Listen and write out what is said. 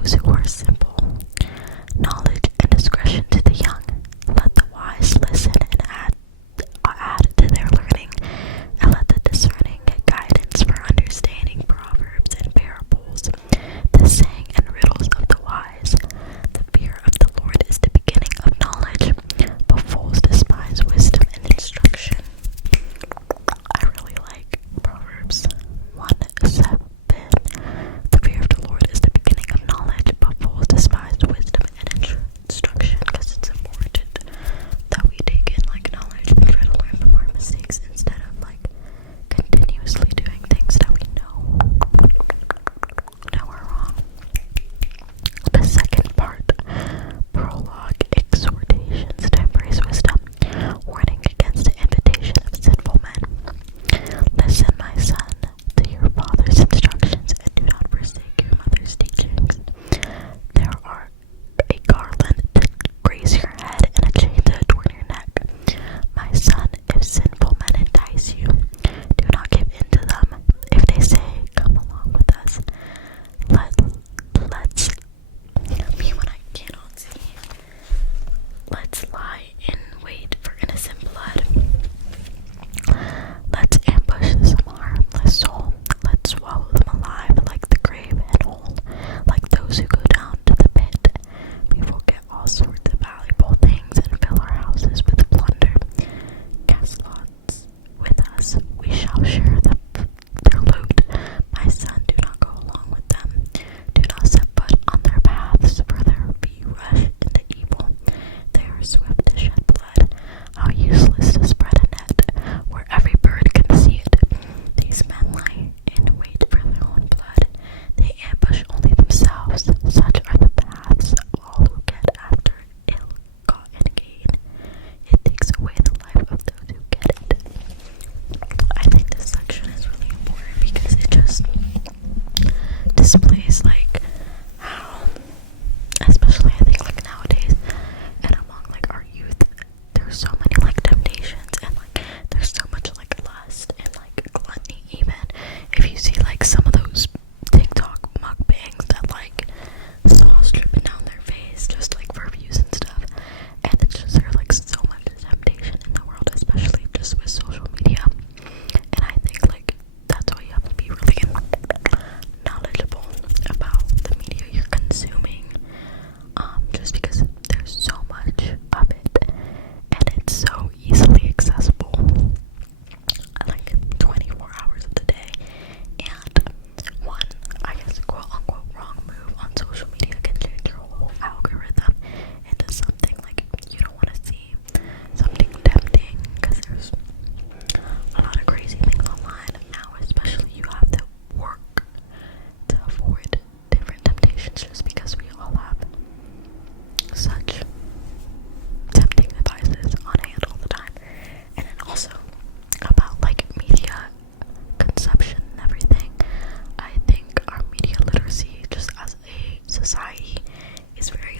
those who are simple. Knowledge and discretion to the young. Let the wise listen and add to their learning, and let the discerning get guidance for understanding proverbs and parables, the saying and riddles of the wise. The fear of the Lord is the beginning of knowledge, but fools despise wisdom and instruction. I really like Proverbs 1:7. The fear of the Lord is the beginning of knowledge, but fools despise wisdom and instruction, because it's important that we take in like knowledge and try to learn from our mistakes instead of like continuously doing things that we know are wrong. The second part, prologue, exhortations to embrace wisdom, warning against the invitation of sinful men. Listen, my son, to your father's instructions, and do not forsake your mother's teachings. There are a garland to grace your head and a chain to adorn your neck. My son, if sinful men entice you, do not give in to them. If they say, come along with us, let's me when I cannot see. Let's lie in wait for innocent blood. Let's ambush some harmless soul. Let's swallow them alive like the grave and whole, like those who go down to the pit. We will get all sorts of valuable things and fill our houses with plunder. Cast lots with us. We shall share their loot. My son, do not go along with them. Do not set foot on their paths, for their feet rush into evil. They are swift to shed blood. How useless to spread a net where every bird can see it. These men lie in wait for their own blood. They ambush only themselves. Such are the paths of all who get after ill-gotten gain. It takes away the life of those who get it. I think this section is really important because it just displays like how, especially I think like nowadays and among like our youth, there's so many like temptations and like there's so much like lust and like gluttony. Even if you see like some of those TikTok mukbangs that like sauce dripping down their face just like for views and stuff, and it's just there's like so much temptation in the world, especially just with social media. And I think like that's why you have to be really knowledgeable about the media you're consuming, just because there's so much of it and it's so easily accessible like 24 hours of the day. And one, I guess, quote unquote wrong move on social media can change your whole algorithm into something like you don't want to see, something tempting, because there's a lot of crazy things online now, especially you have to work to avoid different temptations just because we all have such tempting devices on hand all the time. And then also about like media consumption and everything, I think our media literacy just as a society is very